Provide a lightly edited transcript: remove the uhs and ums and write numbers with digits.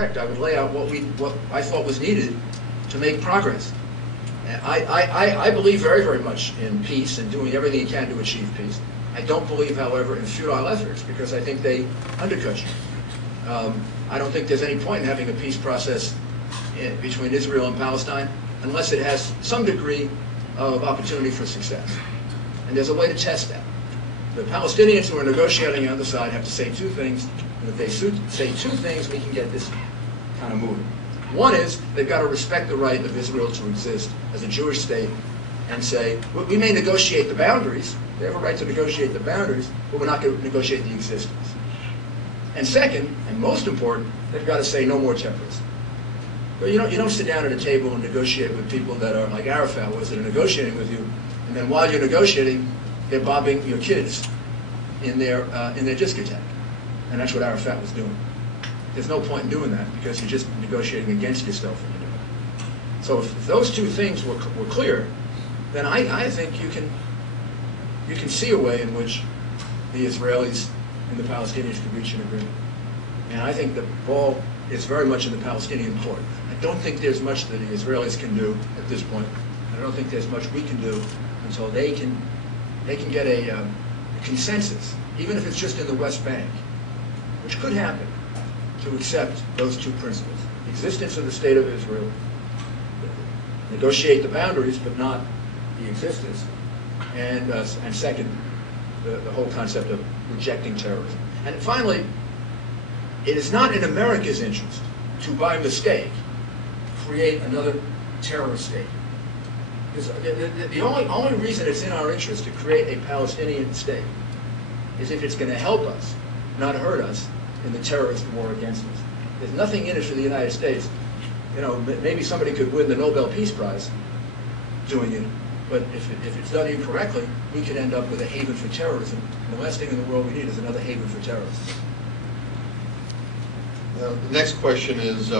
I would lay out what I thought was needed to make progress. And I believe very, very much in peace and doing everything you can to achieve peace. I don't believe, however, in futile efforts, because I think they undercut you. I don't think there's any point in having a peace process between Israel and Palestine unless it has some degree of opportunity for success. And there's a way to test that. The Palestinians who are negotiating on the other side have to say two things. And if they say two things, we can get this kind of moving. One is they've got to respect the right of Israel to exist as a Jewish state and say, we may negotiate the boundaries, they have a right to negotiate the boundaries, but we're not going to negotiate the existence. And second, and most important, they've got to say no more terrorism. But you don't sit down at a table and negotiate with people that are like Arafat was, that are negotiating with you, and then while you're negotiating, they're bombing your kids in their discotheque. And that's what Arafat was doing. There's no point in doing that because you're just negotiating against yourself when you do it. So if those two things were clear, then I think you can see a way in which the Israelis and the Palestinians could reach an agreement. And I think the ball is very much in the Palestinian court. I don't think there's much that the Israelis can do at this point. I don't think there's much we can do until they can get a consensus, even if it's just in the West Bank, which could happen, to accept those two principles: the existence of the state of Israel, negotiate the boundaries but not the existence, and second, the whole concept of rejecting terrorism. And finally, it is not in America's interest to, by mistake, create another terrorist state. Because the only reason it's in our interest to create a Palestinian state is if it's going to help us, not hurt us, in the terrorist war against us. There's nothing in it for the United States. You know, maybe somebody could win the Nobel Peace Prize doing it, but if it's done incorrectly, we could end up with a haven for terrorism. And the last thing in the world we need is another haven for terrorism. The next question is,